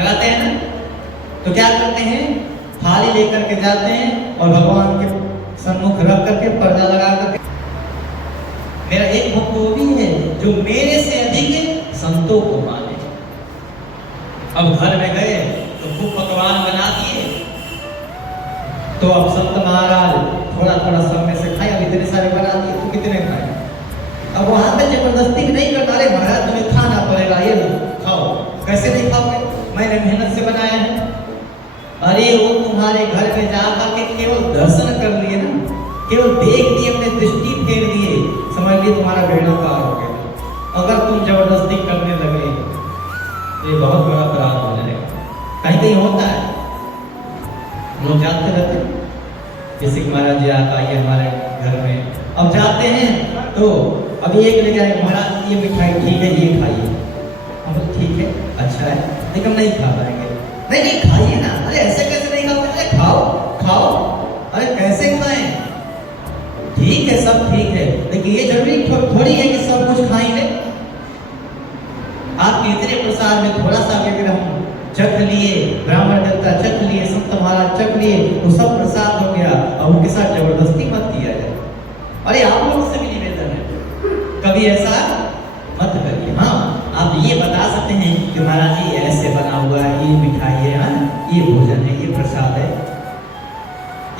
लगाते हैं ना। तो क्या करते हैं, थाली लेकर के जाते हैं और भगवान के सम्मुख रख करके पर्दा लगा करके, मेरा एक भक्त वो भी है जो मेरे से अधिक संतों को माने। अब घर में गए तो खूब पकवान बना दिए, तो अब संत महाराज थोड़ा थोड़ा सब में से खाए, अब इतने सारे बना दिए तो कितने खाए। अब वहां पे जबरदस्ती नहीं करना, अरे महाराज तुम्हें खाना पड़ेगा, ये खाओ। कैसे नहीं खाओगे, मैंने मेहनत से बनाया है। अरे वो तुम्हारे घर में जाकर के केवल दर्शन कर लिए ना, केवल देख लिए, अपने दृष्टि फेर दिए, समझ लिए तुम्हारा बेड़ा पार हो गया। अगर तुम जबरदस्ती करने लगे ये बहुत बड़ा अपराध हो जाएगा। कहीं कहीं होता है, लोग जाते रहते, जैसे कि महाराज जी आप आइए हमारे घर में, अब जाते हैं तो अभी एक ले जाए, महाराज ये मिठाई ठीक है, ये खाइए। हम ठीक है, अच्छा है, लेकिन नहीं खा पाएंगे। नहीं नहीं खाइए ना, अरे ऐसे कैसे नहीं खाते, अरे खाओ खाओ, अरे कैसे खाएं, ठीक है सब ठीक है, लेकिन ये जरूरी थोड़ी है कि सब कुछ खाएंगे। आप इतने प्रसाद में थोड़ा सा अगर हम चख लिए, ब्राह्मण देवता चख लिए, संत महाराज चख लिए, तो सब प्रसाद हो गया। अब उनके साथ जबरदस्ती मत किया जाए। अरे आप लोगों से भी निवेदन है, कभी ऐसा मत करिए। हाँ, आप ये बता सकते हैं कि महाराज जी ऐसे बना हुआ है, ये मिठाई है, ये भोजन है, ये प्रसाद है,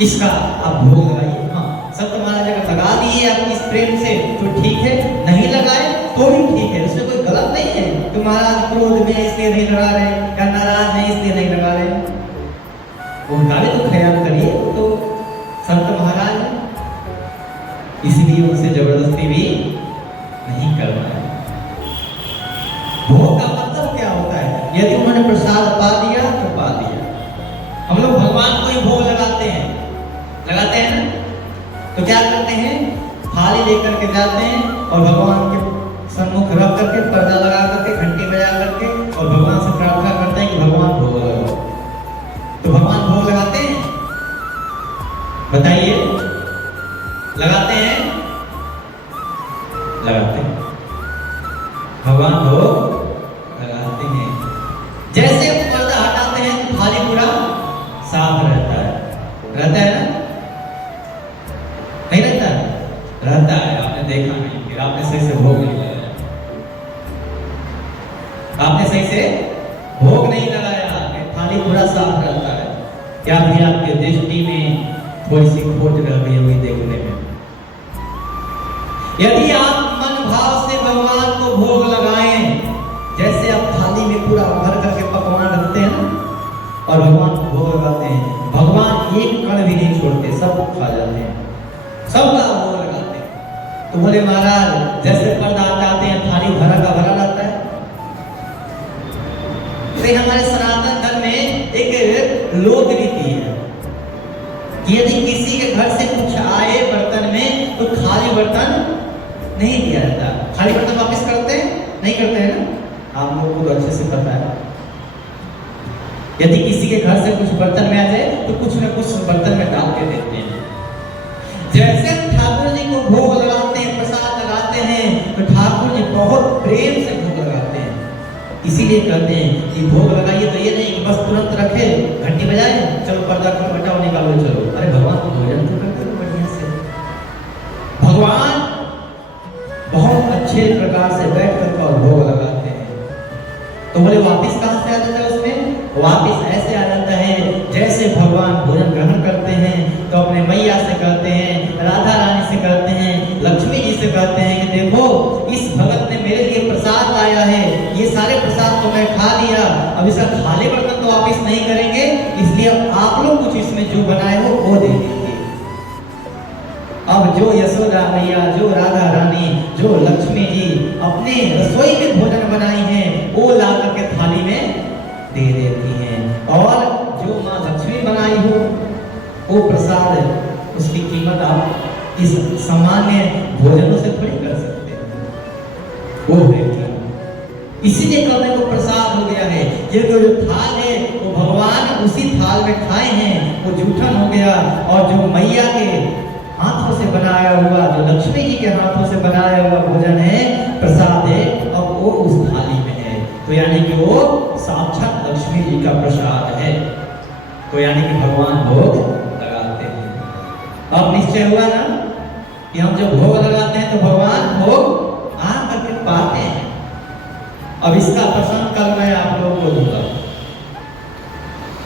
इसका आप भोग लगाइए। हाँ, संत महाराज अगर लगा दिए आपकी इस प्रेम से तो ठीक है, नहीं लगाए तो भी ठीक है, उसमें कोई गलत नहीं है कि महाराज क्रोध में इसलिए नहीं लगा रहे या नाराज है इसलिए नहीं लगा रहे, उनका भी तो ख्याल करिए, तो संत महाराज है, इसलिए उनसे जबरदस्ती भी नहीं करना है। भोग का मतलब क्या होता है, यदि उन्होंने प्रसाद पा दिया तो पा दिया। हम लोग भगवान को ही भोग लगाते हैं ना। तो क्या करते हैं, थाली लेकर के जाते हैं और भगवान के सम्मुख रख करके पर्दा लगा करके घंटी बजा करके और भगवान से प्रार्थना करते हैं कि भगवान भोग लगाओ। तो भगवान भोग लगाते हैं, बताइए, लगाते हैं, लगाते हैं, भगवान भोग लगाते हैं। जैसे पर्दा हटाते हैं तो थाली पूरा साफ रहता है ना, नहीं रहता है। आपने देखा नहीं, फिर आपने सही से भोग नहीं लगाया, आपने सही से भोग नहीं लगाया, थाली पूरा साफ रहता है। क्या फिर आपके दृष्टि में थोड़ी सी खोट रह गई हुई देखने में? यदि आप मन भाव से भगवान को भोग लगाएं, जैसे आप थाली में पूरा भर करके पकवान रखते हैं ना और भगवान को भोग लगाते हैं, भगवान एक कण भी नहीं छोड़ते, सब खा जाते हैं, सबका भोग लगाते हैं। तो बोले महाराज जैसे पर्दा हटाते हैं थाली भरा का भरा रहता है। तो हमारे सनातन धर्म में एक लोक रीति है कि यदि किसी के घर से कुछ आए बर्तन में तो खाली बर्तन नहीं दिया जाता। खाली बर्तन वापस करते हैं, नहीं करते हैं ना, आप लोगों को तो अच्छे से पता है। यदि किसी के घर से कुछ बर्तन में आ जाए तो कुछ न कुछ बर्तन में डाल के देते हैं। जैसे ठाकुर जी को भोग लगाते हैं, प्रसाद लगाते हैं, तो ठाकुर जी बहुत प्रेम से भोग लगाते हैं। इसीलिए कहते हैं कि भोग लगाइए, तो ये नहीं कि बस तुरंत रखे, घंटी बजाए, चलो पर्दा को हटाओ, निकालो, चलो। अरे भगवान को भोजन तो करते हो बढ़िया से। भगवान बहुत अच्छे प्रकार से बैठ कर और भोग लगाते हैं। तो बोले वापिस कहां से आ जाता है उसमें? वापिस ऐसे आ जाता है जैसे भगवान भोजन ग्रहण करते हैं तो अपने मैया से कहते हैं, राधा रानी से कहते हैं, लक्ष्मी जी से कहते हैं कि देखो इस भगत ने मेरे लिए प्रसाद लाया है, ये सारे प्रसाद तो मैं खा लिया, अब इसका खाली बर्तन तो वापिस नहीं करेंगे, इसलिए अब आप लोग कुछ इसमें जो बनाए हो वो दे देंगे। अब जो यशोदा मैया, जो राधा रानी, जो लक्ष्मी जी अपने रसोई में भोजन बनाई है वो ला करके थाली में दे देती हैं। और जो माँ लक्ष्मी बनाई हो वो प्रसाद, उसकी कीमत आप इस सामान्य भोजनों से थोड़ी कर सकते हैं, वो है कीमत। इसीलिए कहने को प्रसाद हो गया है। ये जो थाल है वो भगवान उसी थाल में खाए हैं, वो जूठन हो गया। और जो मैया के हाथों से बनाया हुआ, जो लक्ष्मी जी के हाथों से बनाया हुआ भोजन है, प्रसाद है, अब वो उस थाली में है। तो यानी कि वो साक्षात लक्ष्मी जी का प्रसाद है, तो यानी कि भगवान भोग लगाते हैं। अब निश्चय हुआ ना कि हम जब भोग लगाते हैं तो भगवान भोग आ करके पाते हैं। अब इसका प्रसंग कल मैं आप लोगों को दूंगा,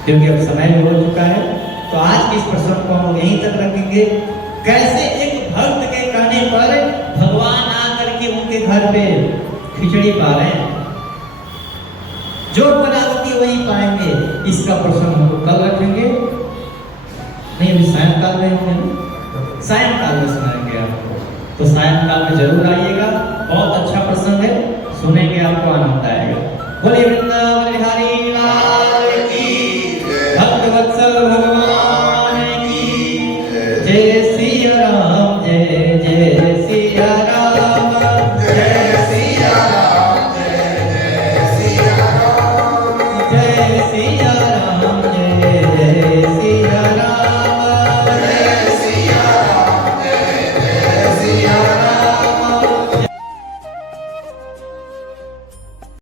क्योंकि अब समय भी हो चुका है। तो आज के इस प्रसंग को हम यहीं तक रखेंगे। कैसे एक भक्त के कहने पर भगवान आकर के उनके घर पे खिचड़ी पा रहे हैं, जो परागति वही पाएंगे, इसका प्रसंग हम कल रखेंगे। नहीं, अभी सायंकाल में होंगे, सायंकाल में सुनाएंगे आपको, तो सायंकाल में जरूर आइएगा। बहुत अच्छा प्रसंग है, सुनेंगे आपको आनंद आएगा। बोलिए वृंदावन बिहारी लाल की, भक्त वत्सल भगवान की जय। सिया राम जय जय सिया राम, जय सिया राम, जय जय सिया राम, जय सिया